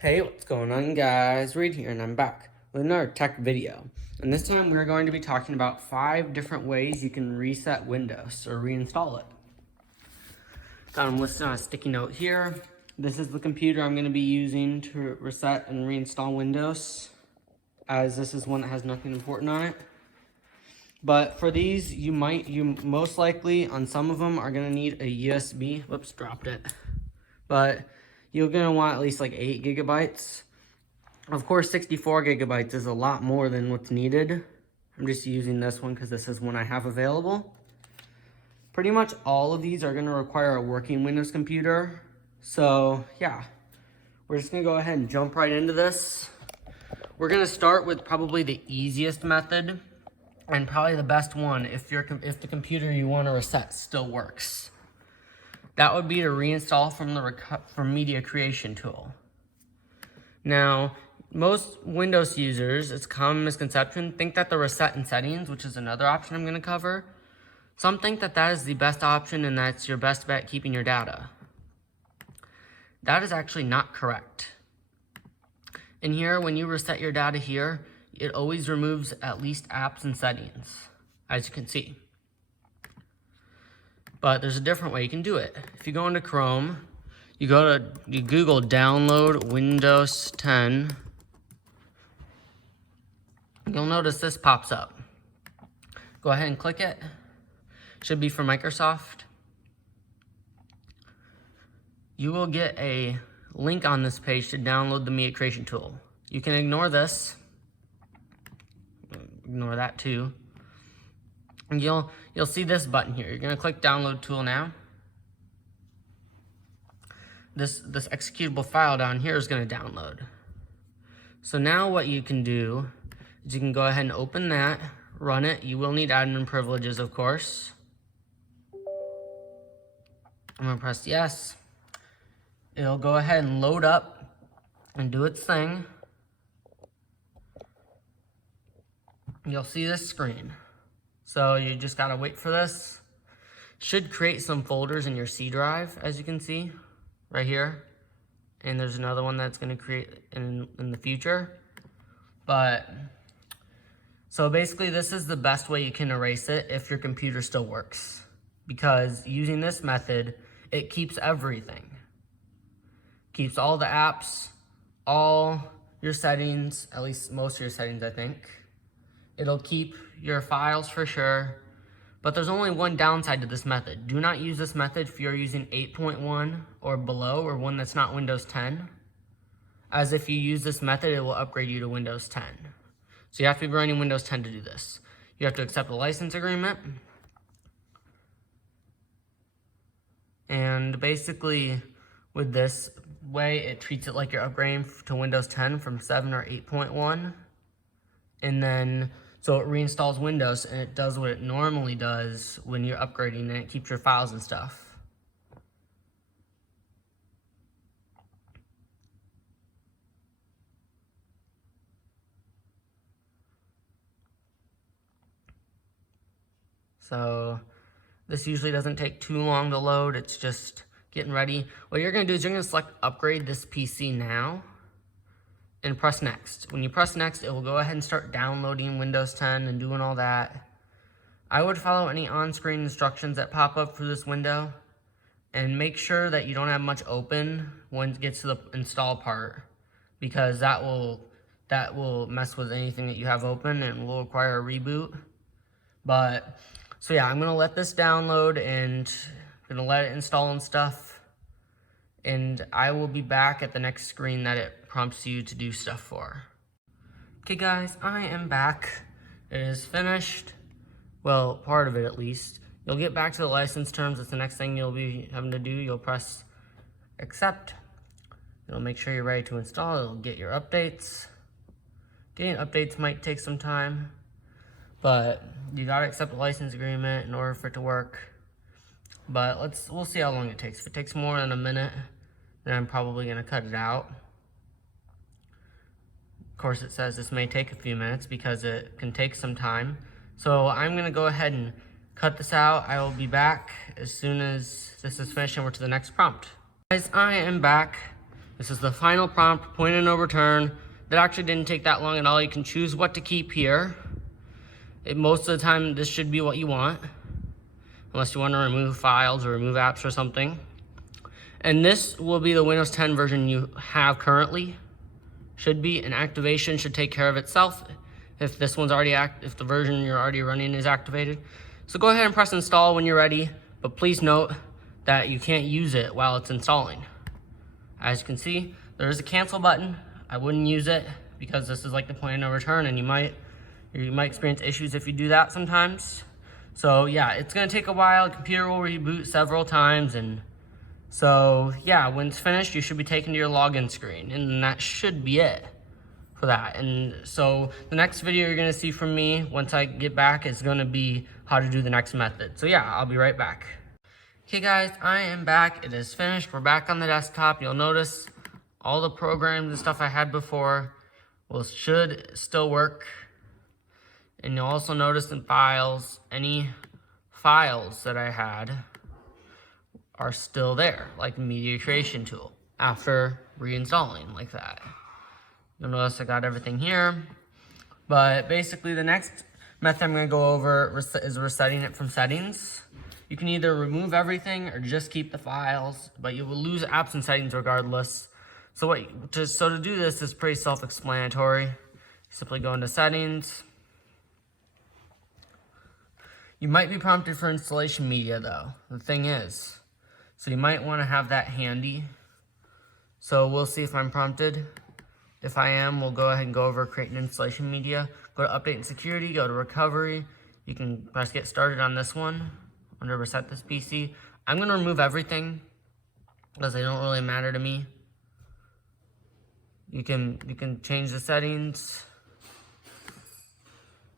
Hey, what's going on, guys? Reed here, and I'm back with another tech video. And this time we're going to be talking about 5 different ways you can reset Windows or reinstall it. Got them listed on a sticky note here. This is the computer I'm going to be using to reset and reinstall Windows, as this is one that has nothing important on it. But for these, you most likely on some of them are going to need a USB. Whoops, dropped it. But you're going to want at least like 8 gigabytes. Of course, 64 gigabytes is a lot more than what's needed. I'm just using this one because this is one I have available. Pretty much all of these are going to require a working Windows computer. So yeah, we're just going to go ahead and jump right into this. We're going to start with probably the easiest method and probably the best one if the computer you want to reset still works. That would be to reinstall from Media Creation tool. Now, most Windows users, it's a common misconception, think that the reset in settings, which is another option I'm going to cover, some think that that is the best option and that's your best bet keeping your data. That is actually not correct. In here, when you reset your data here, it always removes at least apps and settings, as you can see. But there's a different way you can do it. If you go into Chrome, you Google download Windows 10. You'll notice this pops up. Go ahead and click it. Should be for Microsoft. You will get a link on this page to download the Media Creation tool. You can ignore this. Ignore that too. And you'll see this button here. You're going to click download tool now. This executable file down here is going to download. So now what you can do is you can go ahead and open that, run it. You will need admin privileges, of course. I'm going to press yes. It'll go ahead and load up and do its thing. You'll see this screen. So you just got to wait for this. Should create some folders in your C drive, as you can see right here. And there's another one that's going to create in the future. But so basically this is the best way you can erase it if your computer still works. Because using this method, it keeps everything. Keeps all the apps, all your settings, at least most of your settings, I think. It'll keep your files for sure. But there's only one downside to this method. Do not use this method if you're using 8.1 or below, or one that's not Windows 10. As if you use this method, it will upgrade you to Windows 10. So you have to be running Windows 10 to do this. You have to accept a license agreement. And basically, with this way, it treats it like you're upgrading to Windows 10 from 7 or 8.1. And then, so it reinstalls Windows and it does what it normally does when you're upgrading, and it keeps your files and stuff. So this usually doesn't take too long to load. It's just getting ready. What you're going to do is you're going to select upgrade this PC now and press next. When you press next, it will go ahead and start downloading Windows 10 and doing all that. I would follow any on-screen instructions that pop up for this window and make sure that you don't have much open when it gets to the install part, because that will mess with anything that you have open and will require a reboot. But so yeah, I'm going to let this download and I'm going to let it install and stuff. And I will be back at the next screen that it prompts you to do stuff for. Okay guys, I am back. It is finished. Well, part of it at least. You'll get back to the license terms. That's the next thing you'll be having to do. You'll press accept. It'll make sure you're ready to install. It'll get your updates. Getting updates might take some time, but you gotta accept the license agreement in order for it to work. But we'll see how long it takes. If it takes more than a minute, then I'm probably gonna cut it out. Of course, it says this may take a few minutes because it can take some time. So I'm gonna go ahead and cut this out. I will be back as soon as this is finished and we're to the next prompt. Guys, I am back. This is the final prompt, point of no return. That actually didn't take that long at all. You can choose what to keep here. Most of the time, this should be what you want, unless you want to remove files or remove apps or something. And this will be the Windows 10 version you have currently. Should be, and activation should take care of itself if this one's already if the version you're already running is activated. So go ahead and press install when you're ready, but please note that you can't use it while it's installing. As you can see, there is a cancel button. I wouldn't use it because this is like the point of no return, and you might experience issues if you do that sometimes. So yeah, it's gonna take a while. The computer will reboot several times, and so yeah, when it's finished, you should be taken to your login screen, and that should be it for that. And so the next video you're gonna see from me once I get back is gonna be how to do the next method. So yeah, I'll be right back. Okay guys, I am back. It is finished. We're back on the desktop. You'll notice all the programs and stuff I had before should still work. And you'll also notice in files, any files that I had are still there, like the media creation tool, after reinstalling like that. You'll notice I got everything here. But basically the next method I'm gonna go over is resetting it from settings. You can either remove everything or just keep the files, but you will lose apps and settings regardless. So to do this is pretty self-explanatory. Simply go into settings. You might be prompted for installation media though, the thing is. So you might want to have that handy. So we'll see if I'm prompted. If I am, we'll go ahead and go over create an installation media. Go to update and security, go to recovery. You can press get started on this one. Under reset this PC. I'm gonna remove everything because they don't really matter to me. You can change the settings.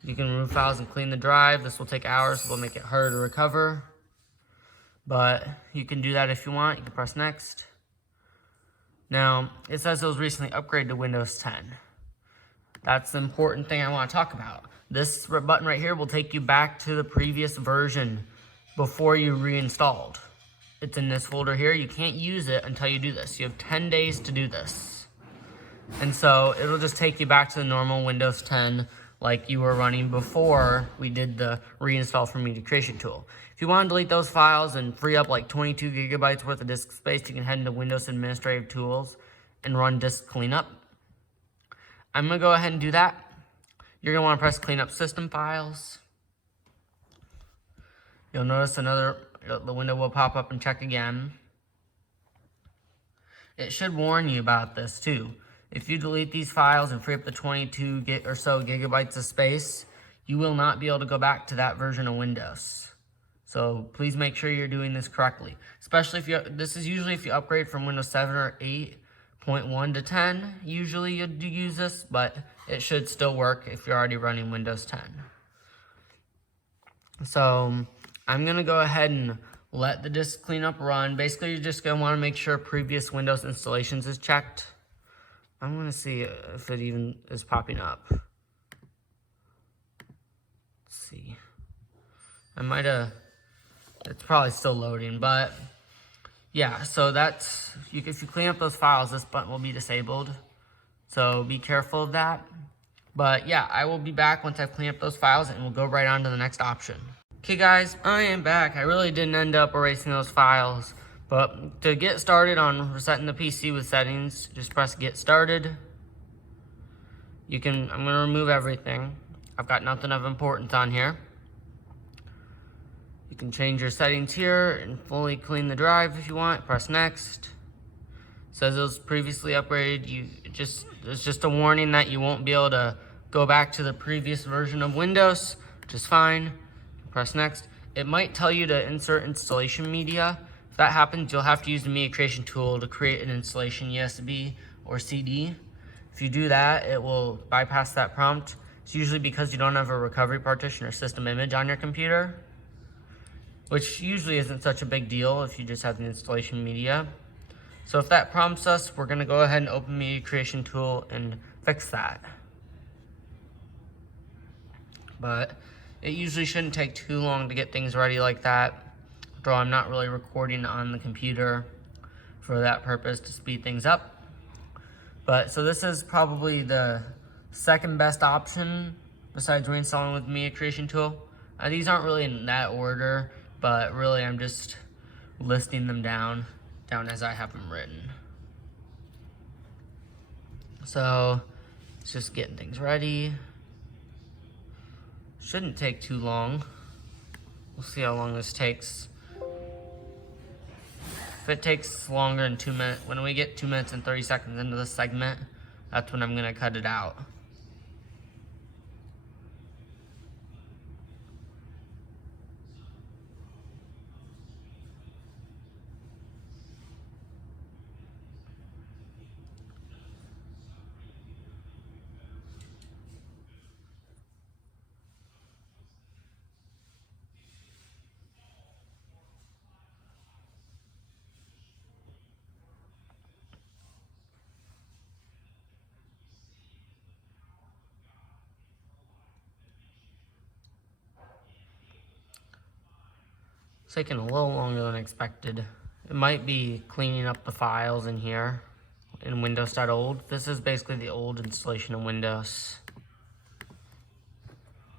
You can remove files and clean the drive. This will take hours, so it'll make it harder to recover. But you can do that if you want. You can press next. Now, it says it was recently upgraded to Windows 10. That's the important thing I want to talk about. This button right here will take you back to the previous version before you reinstalled. It's in this folder here. You can't use it until you do this. You have 10 days to do this. And so it'll just take you back to the normal Windows 10 like you were running before we did the reinstall from media creation tool. If you want to delete those files and free up like 22 gigabytes worth of disk space, you can head into Windows Administrative Tools and run disk cleanup. I'm gonna go ahead and do that. You're gonna want to press clean up system files. You'll notice the window will pop up and check again. It should warn you about this too. If you delete these files and free up the 22 or so gigabytes of space, you will not be able to go back to that version of Windows. So please make sure you're doing this correctly. Especially this is usually if you upgrade from Windows 7 or 8.1 to 10, usually you use this, but it should still work if you're already running Windows 10. So I'm gonna go ahead and let the disk cleanup run. Basically, you're just gonna wanna make sure previous Windows installations is checked. I'm gonna see if it even is popping up. Let's see. It's probably still loading, but yeah, so if you clean up those files, this button will be disabled. So be careful of that. But yeah, I will be back once I've cleaned up those files and we'll go right on to the next option. Okay guys, I am back. I really didn't end up erasing those files. But to get started on resetting the PC with settings, just press get started. I'm gonna remove everything. I've got nothing of importance on here. You can change your settings here and fully clean the drive if you want. Press next. It says it was previously upgraded. It's just a warning that you won't be able to go back to the previous version of Windows, which is fine. Press next. It might tell you to insert installation media. If that happens, you'll have to use the media creation tool to create an installation USB or CD. If you do that, it will bypass that prompt. It's usually because you don't have a recovery partition or system image on your computer, which usually isn't such a big deal if you just have the installation media. So if that prompts us, we're gonna go ahead and open media creation tool and fix that. But it usually shouldn't take too long to get things ready like that. Though I'm not really recording on the computer for that purpose to speed things up. But so this is probably the second best option besides reinstalling with Media Creation Tool. These aren't really in that order, but really I'm just listing them down as I have them written. So it's just getting things ready. Shouldn't take too long. We'll see how long this takes. If it takes longer than 2 minutes, when we get 2 minutes and 30 seconds into this segment, that's when I'm gonna cut it out. It's taking a little longer than expected. It might be cleaning up the files in here in Windows.old. This is basically the old installation of Windows.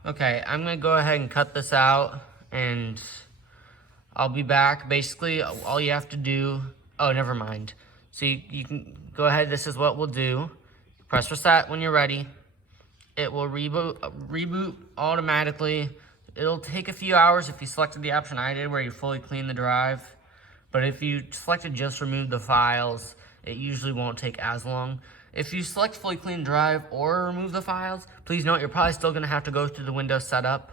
Okay, I'm gonna go ahead and cut this out and I'll be back. Basically, all you have to do, oh, never mind. So you can go ahead, this is what we'll do. Press reset when you're ready. It will reboot automatically. It'll take a few hours if you selected the option I did where you fully clean the drive. But if you selected just remove the files, it usually won't take as long. If you select fully clean drive or remove the files, please note you're probably still gonna have to go through the Windows setup.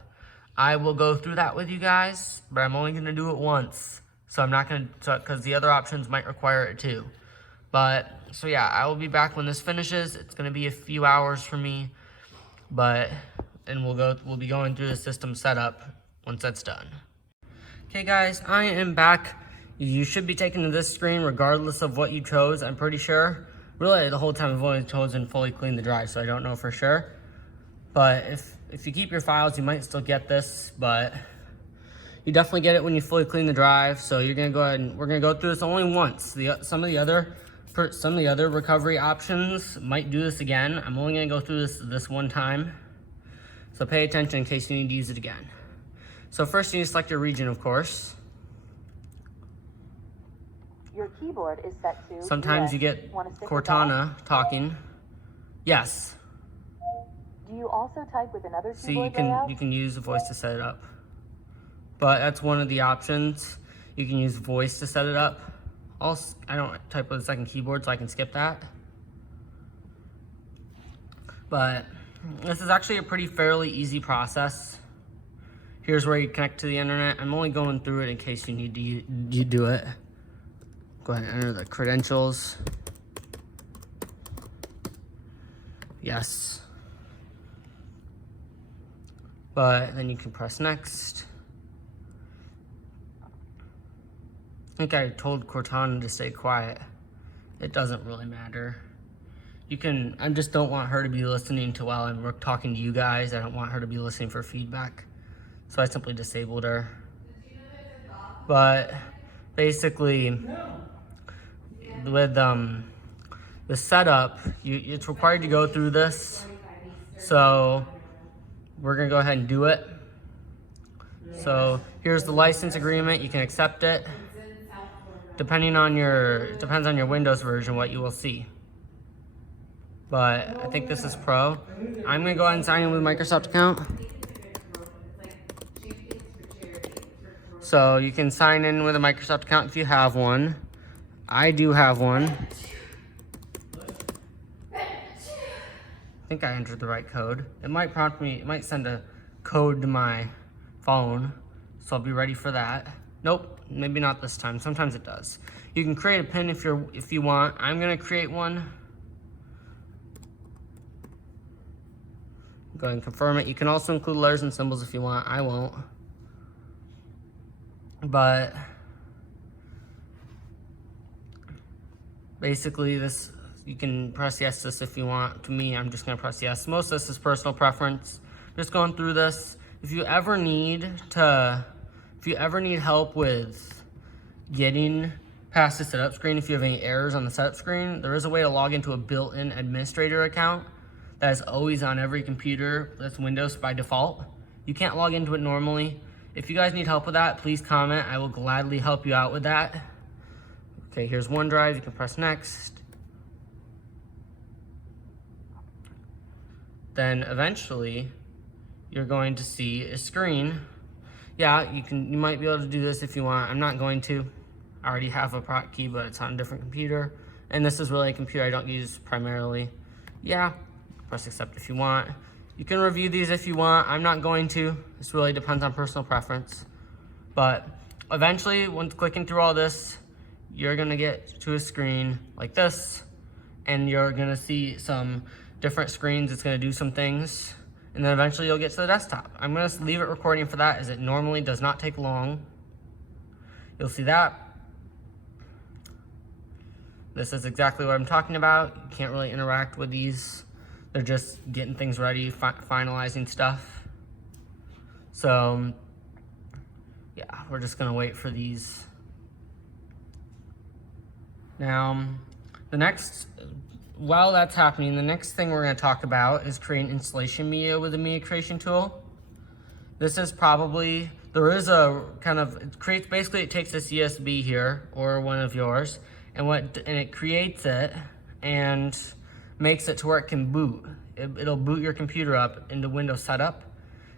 I will go through that with you guys, but I'm only gonna do it once. So I'm not gonna, because the other options might require it too. But, so yeah, I will be back when this finishes. It's gonna be a few hours for me, and we'll be going through the system setup once that's done. Okay guys, I am back. You should be taken to this screen regardless of what you chose, I'm pretty sure. Really, the whole time I've only chosen fully clean the drive, so I don't know for sure. But if you keep your files, you might still get this, but you definitely get it when you fully clean the drive. So you're gonna go ahead and we're gonna go through this only once. Some of the other recovery options might do this again. I'm only gonna go through this one time. So pay attention in case you need to use it again. So first you need to select your region, of course. Your keyboard is set to Sometimes you get Cortana talking. Yes. Do you also type with another So keyboard layout? you can use the voice to set it up. But that's one of the options. You can use voice to set it up. I don't type with a second keyboard, so I can skip that. But this is actually a fairly easy process. Here's where you connect to the internet. I'm only going through it in case you need to do it. Go ahead and enter the credentials. Yes. But then you can press next. I think I told Cortana to stay quiet. It doesn't really matter. I just don't want her to be listening to while I'm talking to you guys. I don't want her to be listening for feedback. So I simply disabled her. But basically, with the setup, it's required to go through this. So we're gonna go ahead and do it. So here's the license agreement. You can accept it. Depends on your Windows version, what you will see. But I think this is Pro. I'm gonna go ahead and sign in with a Microsoft account. So you can sign in with a Microsoft account if you have one. I do have one. I think I entered the right code. It might prompt me, it might send a code to my phone, so I'll be ready for that. Nope, maybe not this time. Sometimes it does. You can create a PIN if you want. I'm gonna create one. Go ahead and confirm it. You can also include letters and symbols if you want. I won't. But basically this, you can press yes to this if you want. To me, I'm just gonna press yes. Most of this is personal preference. Just going through this. If you ever need help with getting past the setup screen, if you have any errors on the setup screen, there is a way to log into a built-in administrator account that is always on every computer that's Windows by default. You can't log into it normally. If you guys need help with that, please comment. I will gladly help you out with that. Okay, here's OneDrive. You can press next. Then eventually, you're going to see a screen. Yeah, you might be able to do this if you want. I'm not going to. I already have a proc key, but it's on a different computer. And this is really a computer I don't use primarily. Yeah, press accept if you want. You can review these if you want. I'm not going to. This really depends on personal preference. But eventually, once clicking through all this, you're gonna get to a screen like this, and you're gonna see some different screens. It's gonna do some things, and then eventually you'll get to the desktop. I'm gonna leave it recording for that, as it normally does not take long. You'll see that. This is exactly what I'm talking about. You can't really interact with these. They're just getting things ready, finalizing stuff. So, yeah, we're just gonna wait for these. Now, while that's happening, the next thing we're gonna talk about is creating installation media with the media creation tool. This is probably, it takes this USB here, or one of yours, and it creates it and makes it to where it can boot. It'll boot your computer up into Windows setup.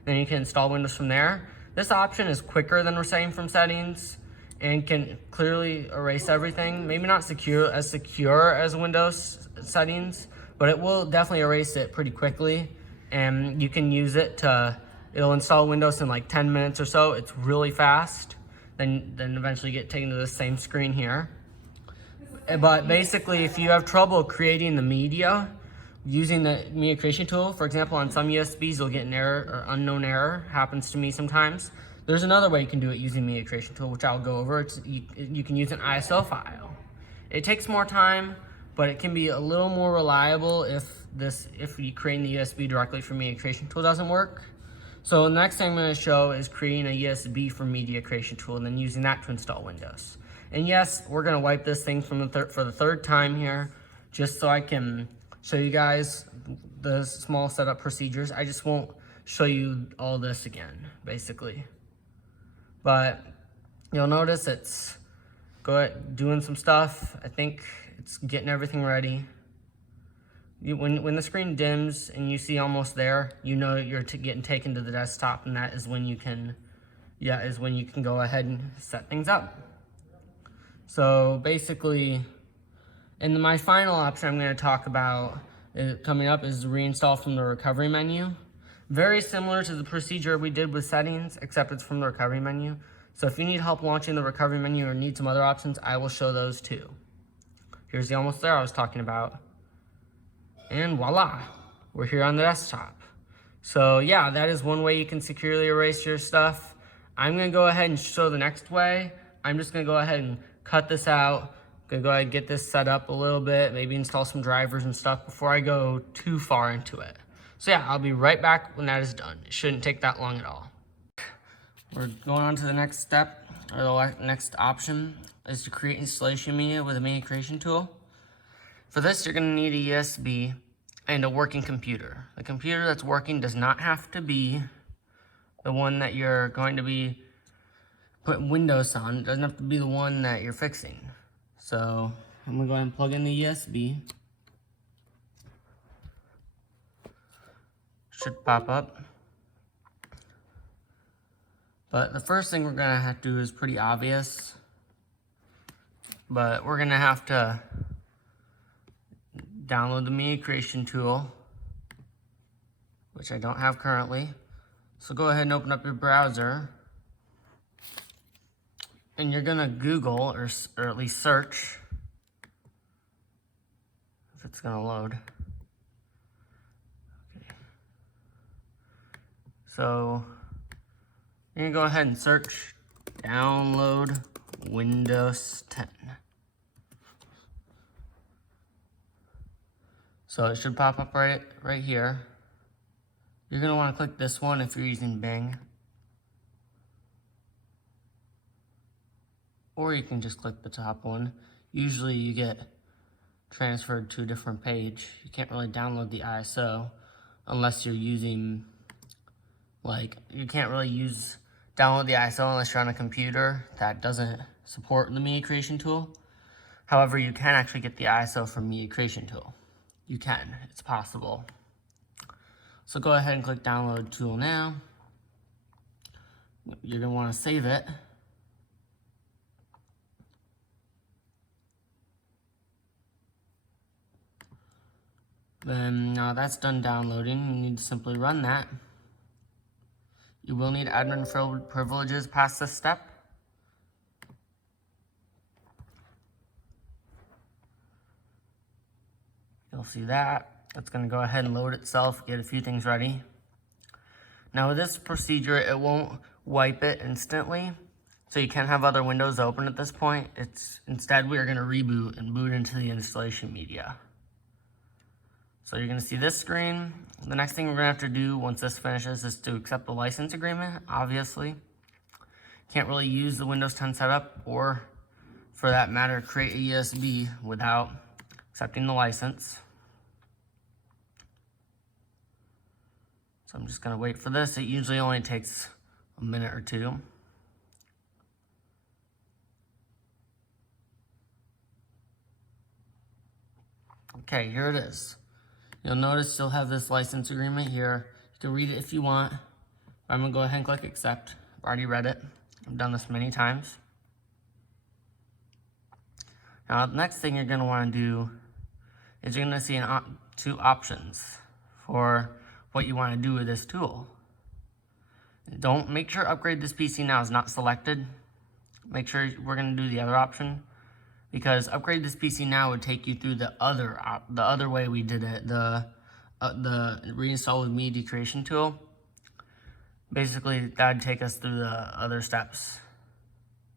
Then you can install Windows from there. This option is quicker than we're saying from settings and can clearly erase everything. Maybe not as secure as Windows settings, but it will definitely erase it pretty quickly. And you can use it it'll install Windows in like 10 minutes or so. It's really fast. Then eventually get taken to the same screen here. But basically, if you have trouble creating the media using the media creation tool, for example, on some USBs, you'll get an error or unknown error. Happens to me sometimes. There's another way you can do it using media creation tool, which I'll go over. You can use an ISO file. It takes more time, but it can be a little more reliable if you create the USB directly from media creation tool doesn't work. So the next thing I'm going to show is creating a USB for media creation tool and then using that to install Windows. And yes, we're going to wipe this thing for the third time here, just so I can show you guys the small setup procedures. I just won't show you all this again, basically. But you'll notice it's doing some stuff. I think it's getting everything ready. When the screen dims and you see almost there, you know you're getting taken to the desktop, and that is when you can go ahead and set things up. So basically, and my final option I'm going to talk about coming up is reinstall from the recovery menu. Very similar to the procedure we did with settings, except it's from the recovery menu. So if you need help launching the recovery menu or need some other options, I will show those too. Here's the almost there I was talking about. And voila, we're here on the desktop. So yeah, that is one way you can securely erase your stuff. I'm going to go ahead and show the next way. I'm just going to go ahead and cut this out. Gonna go ahead and get this set up a little bit, maybe install some drivers and stuff before I go too far into it. So yeah, I'll be right back when that is done. It shouldn't take that long at all. We're going on to the next step, or the next option, is to create installation media with a media creation tool. For this, you're gonna need a USB and a working computer. The computer that's working does not have to be the one that you're going to be putting Windows on. It doesn't have to be the one that you're fixing. So I'm gonna go ahead and plug in the USB. Should pop up. But the first thing we're gonna have to do is pretty obvious. But we're gonna have to download the media creation tool, which I don't have currently. So go ahead and open up your browser. And you're gonna Google or at least search if it's gonna load. Okay. So you're gonna go ahead and search download Windows 10. So it should pop up right here. You're gonna wanna click this one if you're using Bing. or you can just click the top one. Usually you get transferred to a different page. You can't really download the ISO unless you're using, like, you can't really download the ISO unless you're on a computer that doesn't support the media creation tool. However, you can actually get the ISO from media creation tool. You can, it's possible. So go ahead and click download tool now. You're gonna wanna save it. Then now that's done downloading, you need to simply run that. You will need admin privileges past this step. You'll see that. It's going to go ahead and load itself, get a few things ready. Now with this procedure, it won't wipe it instantly, so you can have other windows open at this point. Instead, we are going to reboot and boot into the installation media. So you're going to see this screen. The next thing we're going to have to do once this finishes is to accept the license agreement, obviously. Can't really use the Windows 10 setup or, for that matter, create a USB without accepting the license. So I'm just going to wait for this. It usually only takes a minute or two. Okay, here it is. You'll notice you'll have this license agreement here. You can read it if you want. I'm gonna go ahead and click accept. I've already read it. I've done this many times. Now, the next thing you're gonna wanna do is you're gonna see two options for what you wanna do with this tool. Make sure upgrade this PC now is not selected. Make sure we're gonna do the other option, because upgrade this PC now would take you through the other way we did it, the reinstall with media creation tool. Basically, that would take us through the other steps.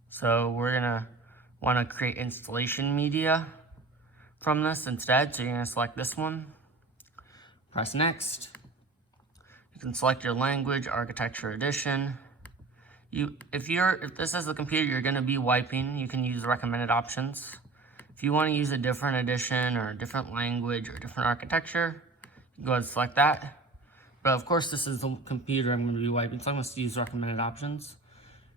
So we're gonna wanna create installation media from this instead. So you're gonna select this one, press next. You can select your language, architecture edition. If this is the computer you're going to be wiping, you can use the recommended options. If you want to use a different edition or a different language or a different architecture, you can go ahead and select that. But of course, this is the computer I'm going to be wiping, so I'm going to use recommended options.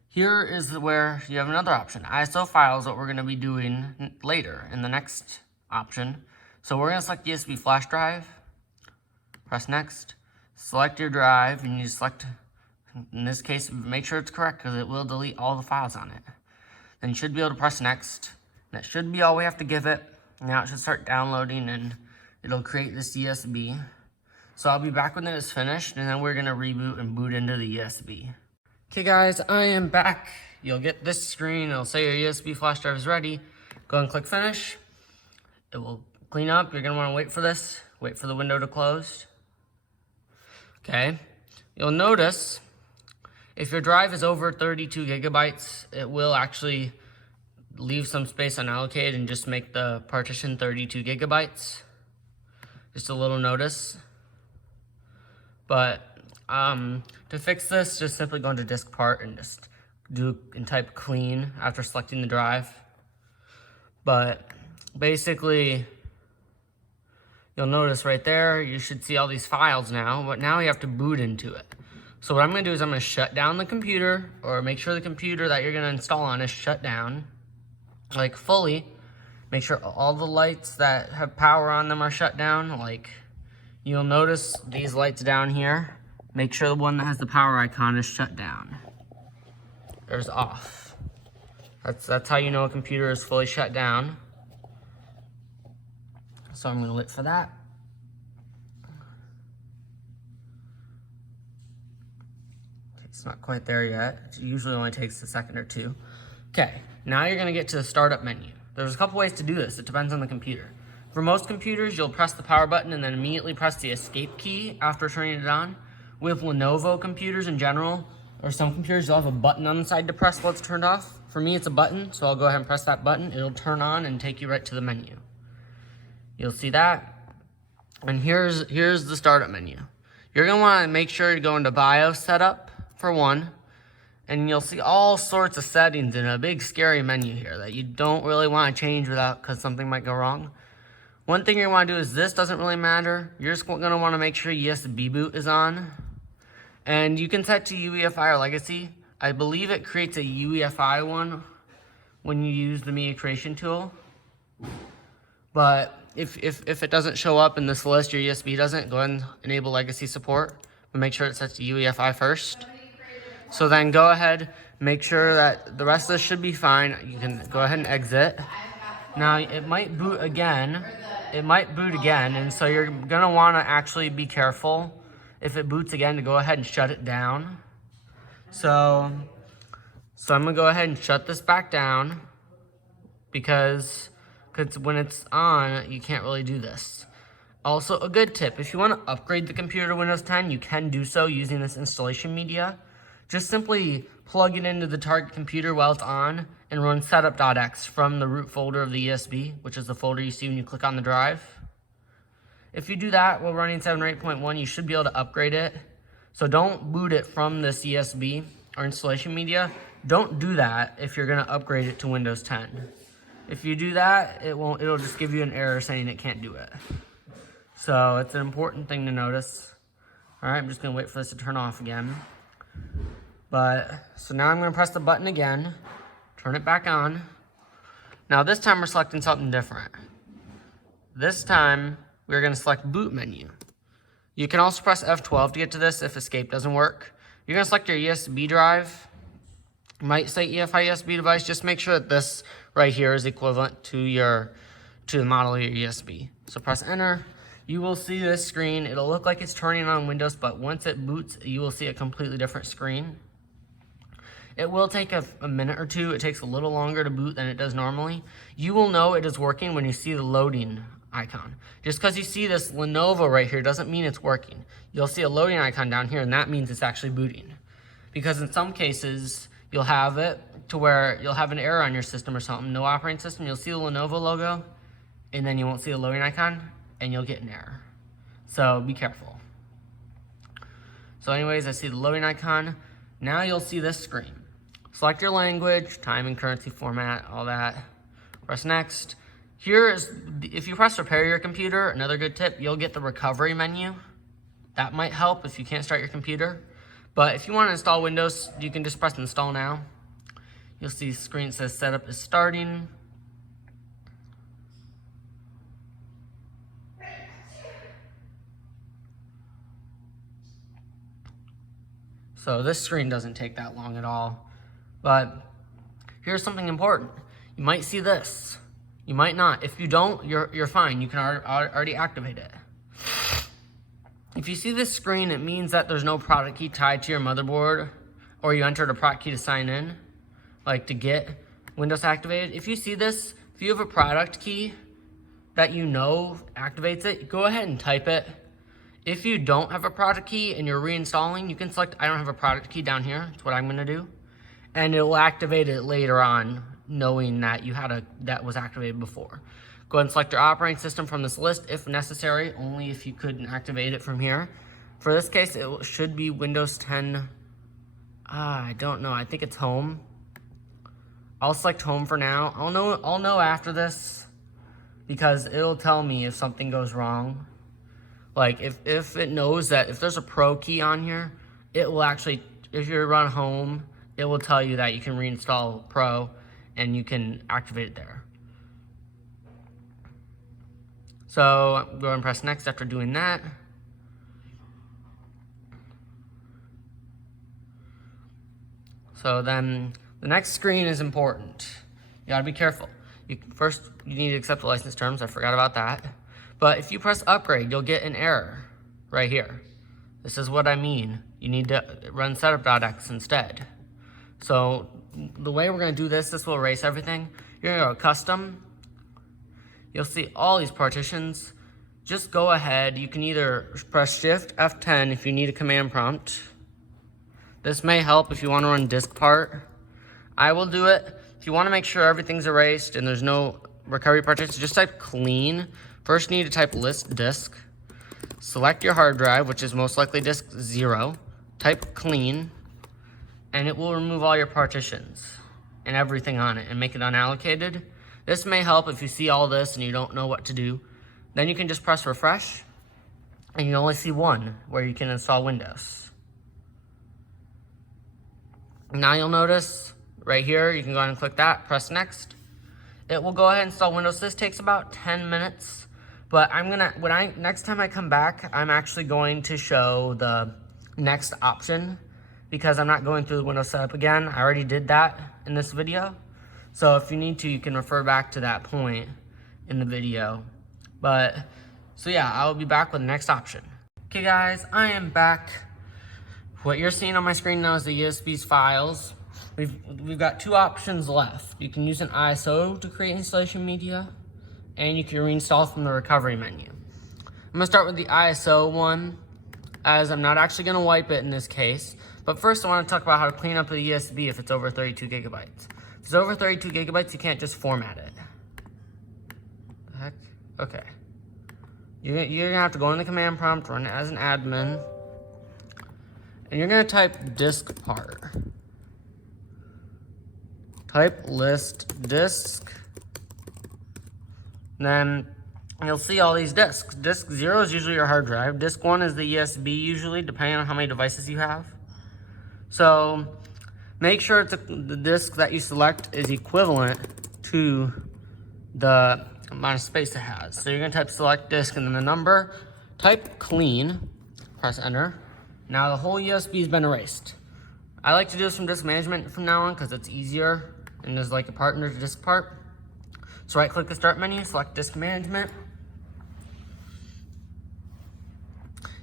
Here is where you have another option. ISO files, what we're going to be doing later in the next option. So we're going to select USB flash drive, press next, select your drive, and you select, in this case, make sure it's correct because it will delete all the files on it. Then you should be able to press next. That should be all we have to give it. Now it should start downloading and it'll create this USB. So I'll be back when it is finished, and then we're gonna reboot and boot into the USB. Okay guys, I am back. You'll get this screen, it'll say your USB flash drive is ready. Go and click finish. It will clean up. You're gonna wanna wait for this. Wait for the window to close. Okay, you'll notice if your drive is over 32 gigabytes, it will actually leave some space unallocated and just make the partition 32 gigabytes. Just a little notice. But to fix this, just simply go into disk part and just type clean after selecting the drive. But basically, you'll notice right there, you should see all these files now, but now you have to boot into it. So what I'm gonna do is I'm gonna shut down the computer, or make sure the computer that you're gonna install on is shut down, like fully. Make sure all the lights that have power on them are shut down. Like, you'll notice these lights down here. Make sure the one that has the power icon is shut down. There's off. That's how you know a computer is fully shut down. So I'm gonna wait for that. It's not quite there yet. It usually only takes a second or two. Okay, now you're gonna get to the startup menu. There's a couple ways to do this. It depends on the computer. For most computers, you'll press the power button and then immediately press the escape key after turning it on. With Lenovo computers in general, or some computers, you'll have a button on the side to press while it's turned off. For me, it's a button, so I'll go ahead and press that button. It'll turn on and take you right to the menu. You'll see that. And here's the startup menu. You're gonna wanna make sure you go into BIOS setup for one, And you'll see all sorts of settings in a big scary menu here that you don't really want to change without, because something might go wrong. One thing you want to do is this doesn't really matter. You're just going to want to make sure USB boot is on. And you can set to UEFI or legacy. I believe it creates a UEFI one when you use the media creation tool. But if it doesn't show up in this list, your USB doesn't, go ahead and enable legacy support. But make sure it sets to UEFI first. So then go ahead, make sure that the rest of this should be fine. You can go ahead and exit. Now it might boot again. And so you're gonna wanna actually be careful if it boots again to go ahead and shut it down. So I'm gonna go ahead and shut this back down because when it's on, you can't really do this. Also, a good tip, if you wanna upgrade the computer to Windows 10, you can do so using this installation media. Just simply plug it into the target computer while it's on and run setup.x from the root folder of the USB, which is the folder you see when you click on the drive. If you do that while running 7 or 8.1, you should be able to upgrade it. So don't boot it from this USB or installation media. Don't do that if you're gonna upgrade it to Windows 10. If you do that, it'll just give you an error saying it can't do it. So it's an important thing to notice. All right, I'm just gonna wait for this to turn off again. So now I'm gonna press the button again, turn it back on. Now this time we're selecting something different. This time we're gonna select boot menu. You can also press F12 to get to this if escape doesn't work. You're gonna select your USB drive. It might say EFI USB device, just make sure that this right here is equivalent to the model of your USB. So press enter. You will see this screen. It'll look like it's turning on Windows, but once it boots, you will see a completely different screen. It will take a minute or two. It takes a little longer to boot than it does normally. You will know it is working when you see the loading icon. Just because you see this Lenovo right here doesn't mean it's working. You'll see a loading icon down here, and that means it's actually booting. Because in some cases, you'll have it to where you'll have an error on your system or something, no operating system, you'll see the Lenovo logo, and then you won't see the loading icon, and you'll get an error. So be careful. So anyways, I see the loading icon. Now you'll see this screen. Select your language, time and currency format, all that. Press next. Here is, if you press repair your computer, another good tip, you'll get the recovery menu. That might help if you can't start your computer. But if you want to install Windows, you can just press install now. You'll see the screen that says setup is starting. So this screen doesn't take that long at all. But here's something important. You might see this. You might not. If you don't, you're fine. You can already activate it. If you see this screen, it means that there's no product key tied to your motherboard, or you entered a product key to sign in, like to get Windows activated. If you see this, if you have a product key that you know activates it, go ahead and type it. If you don't have a product key and you're reinstalling, you can select I don't have a product key down here. That's what I'm gonna do. And it will activate it later on, knowing that that was activated before. Go ahead and select your operating system from this list if necessary, only if you couldn't activate it from here. For this case, it should be Windows 10. I don't know, I think it's home. I'll select home for now. I'll know after this because it'll tell me if something goes wrong. Like if it knows that if there's a pro key on here, it will actually, if you run home, it will tell you that you can reinstall pro and you can activate it there. So go ahead and press next after doing that. So then the next screen is important. You gotta be careful. First, you need to accept the license terms. I forgot about that. But if you press upgrade, you'll get an error right here. This is what I mean. You need to run setup.x instead. So the way we're gonna do this will erase everything. You're gonna go custom. You'll see all these partitions. Just go ahead. You can either press Shift F10 if you need a command prompt. This may help if you want to run disk part. I will do it. If you want to make sure everything's erased and there's no recovery partitions, just type clean. First, you need to type list disk. Select your hard drive, which is most likely disk 0. Type clean. and it will remove all your partitions and everything on it and make it unallocated. This may help if you see all this and you don't know what to do. Then you can just press refresh, and you only see one where you can install Windows. Now you'll notice right here, you can go ahead and click that, press next. It will go ahead and install Windows. This takes about 10 minutes, but next time I come back, I'm actually going to show the next option, because I'm not going through the Windows setup again. I already did that in this video. So if you need to, you can refer back to that point in the video. So yeah, I'll be back with the next option. Okay guys, I am back. What you're seeing on my screen now is the USB's files. We've got two options left. You can use an ISO to create installation media, and you can reinstall from the recovery menu. I'm gonna start with the ISO one, as I'm not actually gonna wipe it in this case. But first I wanna talk about how to clean up the USB if it's over 32 gigabytes. If it's over 32 gigabytes, you can't just format it. The heck? Okay. You're gonna have to go in the command prompt, run it as an admin, and you're gonna type disk part. Type list disk. Then you'll see all these disks. Disk 0 is usually your hard drive. Disk 1 is the USB usually, depending on how many devices you have. So make sure the disk that you select is equivalent to the amount of space it has. So you're gonna type select disk and then the number, type clean, press enter. Now the whole USB has been erased. I like to do this from disk management from now on because it's easier and there's like a partner to disk part. So right click the start menu, select disk management.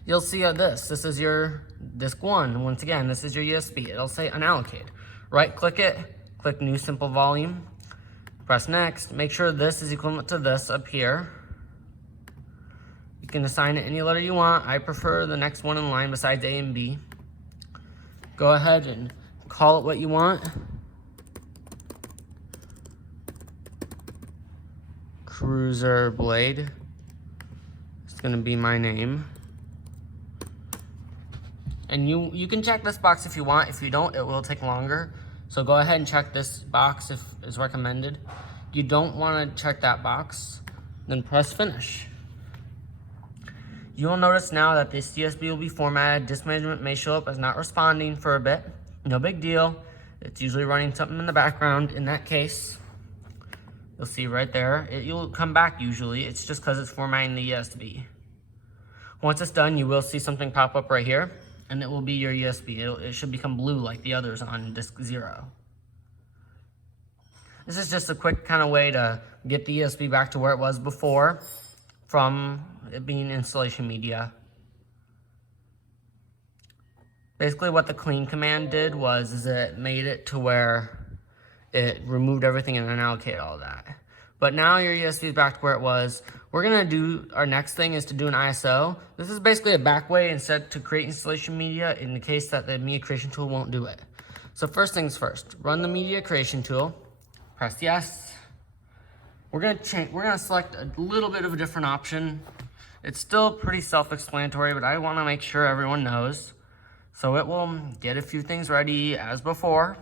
You'll see this is your disk 1. Once again, this is your USB. It'll say unallocated. Right click it, click new simple volume, press next. Make sure this is equivalent to this up here. You can assign it any letter you want. I prefer the next one in line besides A and B. Go ahead and call it what you want. Cruiser Blade. It's gonna be my name. And you can check this box if you want. If you don't, it will take longer. So go ahead and check this box if is recommended. If you don't want to check that box, then press finish. You will notice now that this USB will be formatted. Disk management may show up as not responding for a bit. No big deal. It's usually running something in the background in that case. You'll see right there. You'll come back usually. It's just because it's formatting the USB. Once it's done, you will see something pop up right here, and it will be your USB. It should become blue like the others on disk 0. This is just a quick kind of way to get the USB back to where it was before from it being installation media. Basically what the clean command did was it made it to where it removed everything and unallocated all that. But now your USB is back to where it was. We're gonna do, our next thing is to do an ISO. This is basically a back way instead to create installation media in the case that the media creation tool won't do it. So first things first, run the media creation tool, press yes. We're gonna select a little bit of a different option. It's still pretty self-explanatory, but I wanna make sure everyone knows. So it will get a few things ready as before.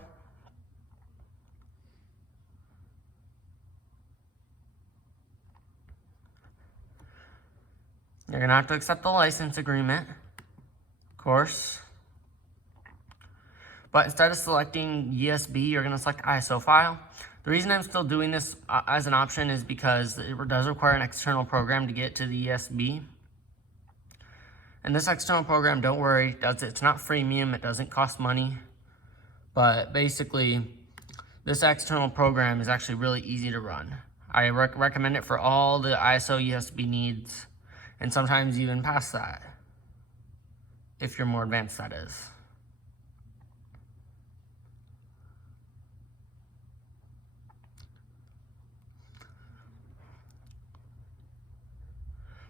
You're gonna have to accept the license agreement, of course. But instead of selecting USB, you're gonna select ISO file. The reason I'm still doing this as an option is because it does require an external program to get to the USB. And this external program, don't worry, it's not freemium, it doesn't cost money. But basically, this external program is actually really easy to run. I recommend it for all the ISO USB needs, and sometimes even past that, if you're more advanced, that is.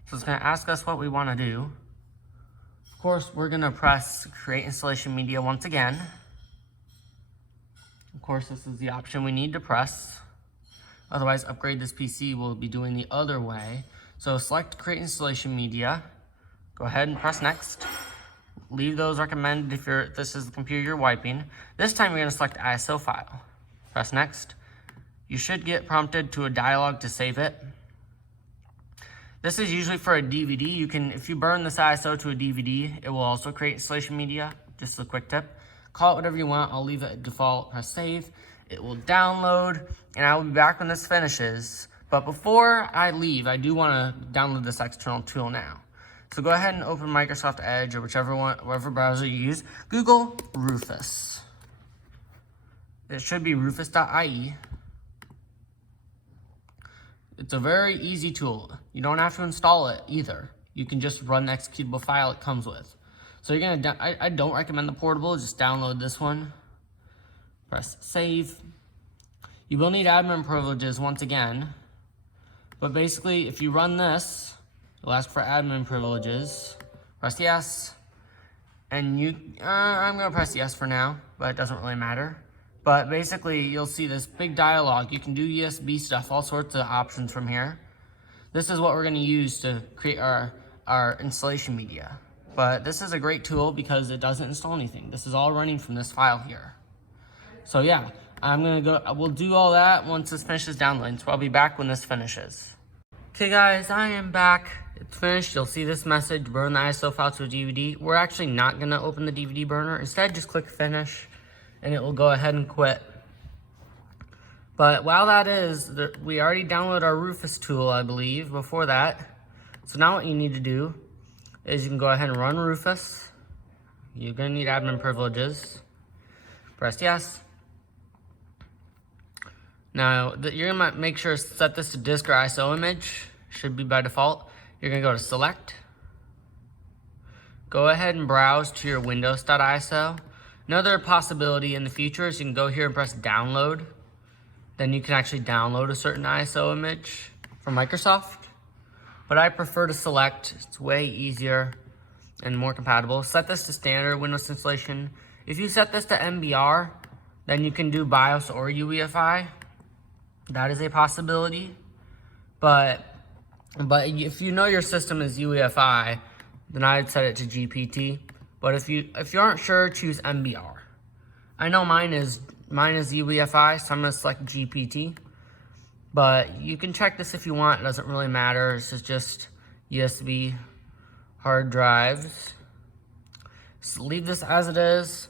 So it's gonna ask us what we wanna do. Of course, we're gonna press create installation media once again. Of course, this is the option we need to press. Otherwise, upgrade this PC will be doing the other way. So select create installation media. Go ahead and press next. Leave those recommended if this is the computer you're wiping. This time you're going to select ISO file. Press next. You should get prompted to a dialog to save it. This is usually for a DVD. If you burn this ISO to a DVD, it will also create installation media. Just a quick tip. Call it whatever you want. I'll leave it at default. Press save. It will download, and I will be back when this finishes. But before I leave, I do want to download this external tool now. So go ahead and open Microsoft Edge or whatever browser you use. Google Rufus. It should be rufus.ie. It's a very easy tool. You don't have to install it either. You can just run the executable file it comes with. So you're gonna, I don't recommend the portable, just download this one. Press save. You will need admin privileges once again. But basically, if you run this, it'll ask for admin privileges. Press yes. And I'm gonna press yes for now, but it doesn't really matter. But basically, you'll see this big dialog. You can do USB stuff, all sorts of options from here. This is what we're gonna use to create our installation media. But this is a great tool because it doesn't install anything. This is all running from this file here. So yeah, we'll do all that once this finishes downloading. So I'll be back when this finishes. Okay guys, I am back. It's finished. You'll see this message, burn the ISO file to a DVD. We're actually not gonna open the DVD burner. Instead, just click finish and it will go ahead and quit. But while that is, we already downloaded our Rufus tool, I believe, before that. So now what you need to do is you can go ahead and run Rufus. You're gonna need admin privileges. Press yes. Now, you're gonna make sure to set this to disk or ISO image. Should be by default. You're gonna go to select. Go ahead and browse to your windows.iso. Another possibility in the future is you can go here and press download. Then you can actually download a certain ISO image from Microsoft. But I prefer to select. It's way easier and more compatible. Set this to standard Windows installation. If you set this to MBR, then you can do BIOS or UEFI. That is a possibility. But if you know your system is UEFI, then I'd set it to GPT. But if you aren't sure, choose MBR. I know mine is UEFI, so I'm gonna select GPT. But you can check this if you want. It doesn't really matter. This is just USB hard drives. So leave this as it is.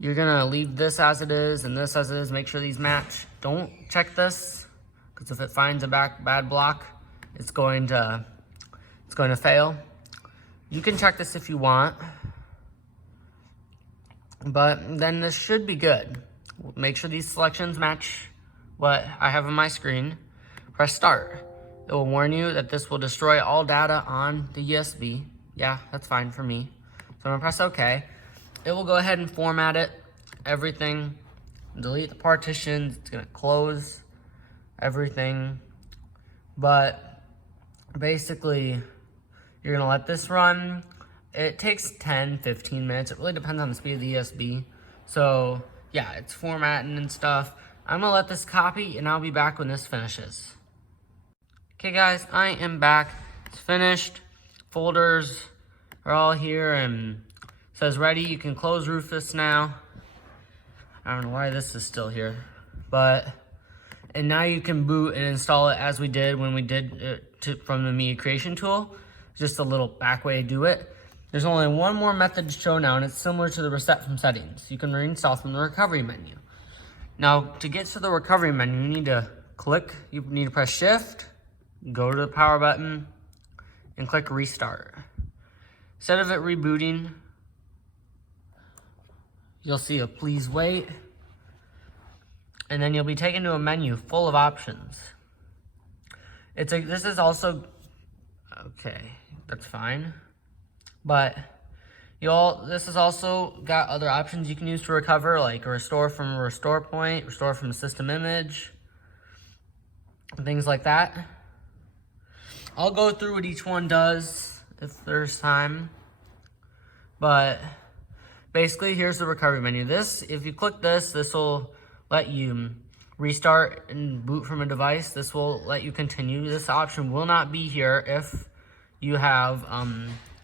You're gonna leave this as it is and this as it is. Make sure these match. Don't check this, because if it finds a bad block, it's going to fail. You can check this if you want, but then this should be good. Make sure these selections match what I have on my screen. Press start. It will warn you that this will destroy all data on the USB. Yeah, that's fine for me. So I'm gonna press OK. It will go ahead and format it, everything, delete the partitions. It's gonna close everything. But basically, you're gonna let this run. It takes 10-15 minutes. It really depends on the speed of the USB. So yeah, it's formatting and stuff. I'm gonna let this copy and I'll be back when this finishes. Okay guys, I am back. It's finished. Folders are all here and it says ready. You can close Rufus now. I don't know why this is still here, and now you can boot and install it as we did when we did it from the media creation tool. Just a little back way to do it. There's only one more method to show now, and it's similar to the reset from settings. You can reinstall from the recovery menu. Now, to get to the recovery menu, you need to press shift, go to the power button, and click restart. Instead of it rebooting, you'll see a please wait, and then you'll be taken to a menu full of options. This is also, okay, that's fine. But this has also got other options you can use to recover, like restore from a restore point, restore from a system image, things like that. I'll go through what each one does if there's time. But basically, here's the recovery menu. If you click this will let you restart and boot from a device. This will let you continue. This option will not be here if you have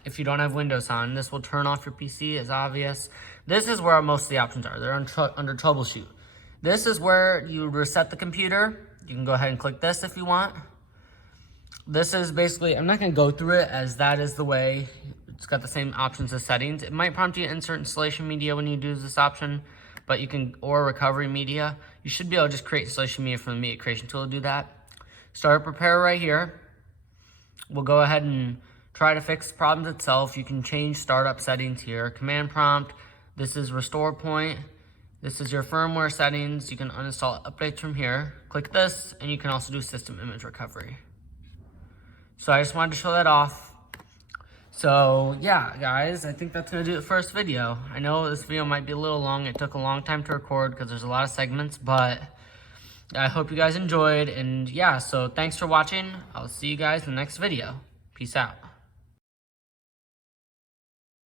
if you don't have Windows on. This will turn off your PC, as obvious. This is where most of the options are. They're under troubleshoot. This is where you reset the computer. You can go ahead and click this if you want. This is basically, I'm not going to go through it as that is the way. It's got the same options as settings. It might prompt you to insert installation media when you do this option, but you can, or recovery media. You should be able to just create installation media from the media creation tool to do that. Start prepare right here. We'll go ahead and try to fix the problems itself. You can change startup settings here. Command prompt. This is restore point. This is your firmware settings. You can uninstall updates from here. Click this, and you can also do system image recovery. So I just wanted to show that off. So yeah, guys, I think that's going to do it for this video. I know this video might be a little long. It took a long time to record because there's a lot of segments, but I hope you guys enjoyed. And yeah, so thanks for watching. I'll see you guys in the next video. Peace out.